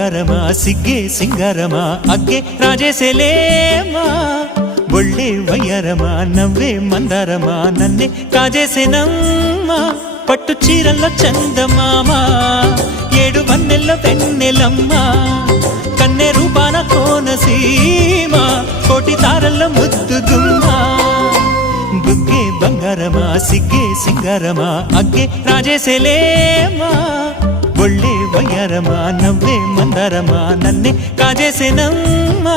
బంగారమా సిగ్గే సింగారమా అగ్గే రాజేసేలేమా ఒళ్ళే వయ్యారమా నవ్వే మందారమా నన్నే కాజేసేనమ్మా పట్టు చీరల్లో చందమామా ఏడు వన్నెల్లో వెన్నెలమ్మా కన్నె రూపాన కోనసీమ కోటి తారల్లో ముద్దుగుమ్మా బుగ్గే బంగారమా సిగ్గే సింగారమా అగ్గే రాజేసేలేమా ఒళ్ళే వయ్యారమా నవ్వే మందారమా నన్నే కాజేసేనమ్మా